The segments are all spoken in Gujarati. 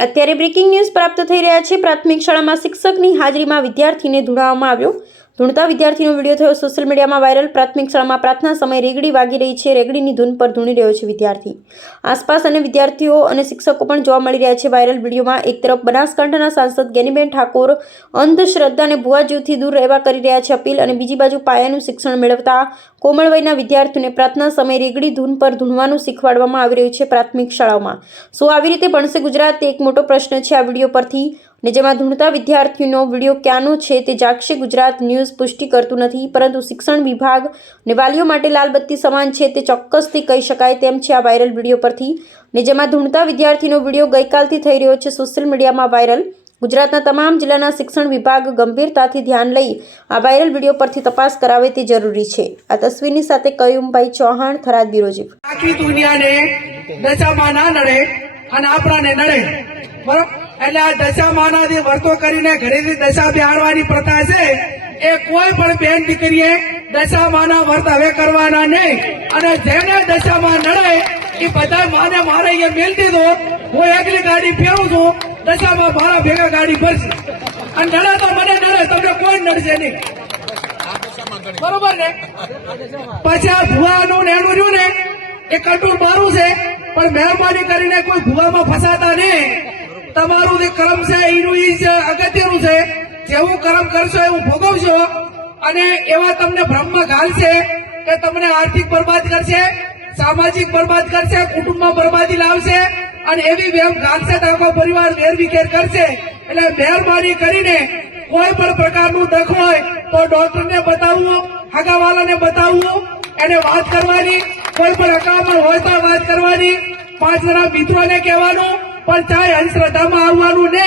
અત્યારે બ્રેકિંગ ન્યૂઝ પ્રાપ્ત થઈ રહ્યા છે. પ્રાથમિક શાળામાં શિક્ષકની હાજરીમાં વિદ્યાર્થીને ધૂણાવવામાં આવ્યો. ધૂણતા વિદ્યાર્થીનો વીડિયો થયો સોશિયલ મીડિયામાં વાયરલ. પ્રાથમિક શાળામાં પ્રાર્થના સમયે રેગડી વાગી રહી છે. રેગડીની ધૂન પર ધૂણી રહ્યો છે વિદ્યાર્થી. આસપાસ અને વિદ્યાર્થીઓ અને શિક્ષકો પણ જોવા મળી રહ્યા છે. વાયરલ વિડીયોમાં એક તરફ બનાસકાંઠાના સાંસદ ગેનીબેન ઠાકોર અંધશ્રદ્ધા અને ભુવાજીવથી દૂર રહેવા કરી રહ્યા છે અપીલ અને બીજી બાજુ પાયાનું શિક્ષણ મેળવતા કોમળ વયના વિદ્યાર્થીઓને પ્રાર્થના સમયે રેગડી ધૂન પર ધૂણવાનું શીખવાડવામાં આવી રહ્યું છે પ્રાથમિક શાળાઓમાં. શું આવી રીતે ભણશે ગુજરાત? તે એક મોટો પ્રશ્ન છે આ વીડિયો પરથી. ને જેમાં ધૂણતા વિદ્યાર્થીઓનો વીડિયો ક્યાંનો છે તે જાગશે? ગુજરાત ન્યૂઝ પુષ્ટિ કરતું નથી, પરંતુ શિક્ષણ વિભાગ ને વાલીઓ માટે લાલબત્તી સમાન છે તે ચોક્કસથી કહી શકાય તેમ છે આ વાયરલ વીડિયો પરથી. ને જેમાં ધૂણતા વિદ્યાર્થીનો વીડિયો ગઈકાલથી થઈ રહ્યો છે, સોશિયલ મીડિયામાં વાયરલ. ગુજરાતના તમામ જિલ્લાના શિક્ષણ વિભાગ ગંભીરતાથી ધ્યાન લઈ આ વાયરલ વીડિયો પરથી તપાસ કરાવે તે જરૂરી છે. આ તસવીરની સાથે કયુમભાઈ ચૌહાણ, થરાદ બ્યુરો ચીફ આખી દુનિયાને નડે અને આપણાને નડે. બરોબર એટલે આ દશામાના જે વર્તો કરીને ઘરેથી દશા બેહાડવાની પ્રથા છે. એ કોઈ પણ બેન દીકરીએ દશામાના વર્ત હવે કરવાના નહીં. અને જેને દશામાં નડે, એ બધા માને મારે અહીંયા મેલ દીધો. હું એકલી ગાડી ફેરું છું, દશામાં મારા ભેગા ગાડી ભરશે. અને નડે તો મને નડે, તમને કોઈ નડશે નહીં. બરોબર ને? પછી આ ભુવાનું ને એનું રહ્યું ને, એ કંટ્રોલ મારું છે, પણ મહેરબાની કરીને કોઈ ભુવામાં ફસાતા નહીં. તમારું જે કર્મ છે, એનું એ અગત્યનું છે, જેવું કર્મ કરશો, એવું ભોગવશો, અને એવા તમને ભ્રમ ઘાલશે કે તમને આર્થિક બરબાદ કરશે, સામાજિક બરબાદ કરશે, કુટુંબમાં બરબાદી લાવશે, અને એવી વેમ ઘાલશે તો આખો પરિવાર વેરવિખેર કરશે. એટલે મહેરબાની કરીને કોઈ પણ પ્રકારનું દખ હોય, તો ડોક્ટરને બતાવવું હગાવાલાને બતાવવું એને વાત કરવાની. કોઈ પણ અકામણ હોય તો વાત કરવાની. પાંચ જણા મિત્રોને કહેવાનું. પણ ચાહે અંધશ્રદ્ધામાં આવવાનું ને,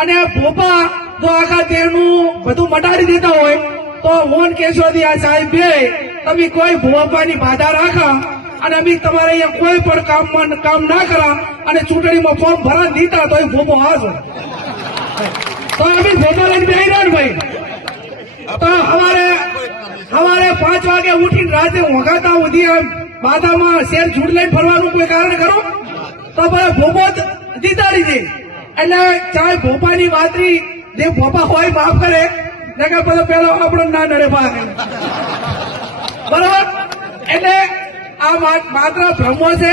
અને ભોપા જો આખા તેનું બધું મટાડી દેતા હોય, તો મોહન કેશોદી આ સાહેબ, તમે કોઈ ભોપાની બાધા રાખા? અને અમે તમારે અહીંયા કોઈ પણ કામમાં કામ ના કરા, અને ચૂંટણીમાં ફોર્મ ભરા દીધા તો એ ભોપો હાજર. તો અમે ભોપા લઈને બે રહ્યા ભાઈ. તો અમારે અમારે પાંચ વાગે ઉઠીને રાતે વગાતા સુધી બાધામાં શેર ઝૂડ લઈને ફરવાનું કોઈ કારણ કરો તો બધા ભોપો જીતાડી દે. એટલે ચાહે ભોપાની વાતરી જે ભોપા હોય માફ કરે, નકર પેલો પેલો આપણો ના નડે ભાગ. બરોબર? એટલે આ વાત માત્ર ભ્રમો છે,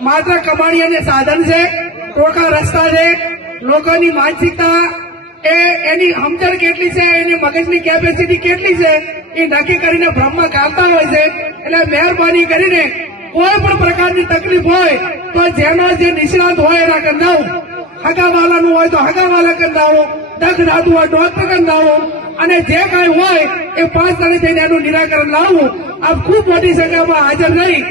માત્ર કમાણી અને સાધન છે, ટોળકા રસ્તા છે, લોકોની માનસિકતા એ એની સમજણ કેટલી છે, એની મગજની કેપેસિટી કેટલી છે, એ નક્કી કરીને ભ્રમમાં ગાલતા હોય છે. એટલે મહેરબાની કરીને કોઈ પણ પ્રકારની તકલીફ હોય તો જેના જે નિષ્ણાત હોય એના કંદાઓ હગાવાલાનું હોય તો હગાવાલા કંદાવો દખ નાતું હોય ડોક્ટર કંદાઓ અને જે કાંઈ હોય એ પાંચ તારીખ એનું નિરાકરણ લાવવું. આ ખૂબ મોટી સંખ્યામાં હાજર રહી.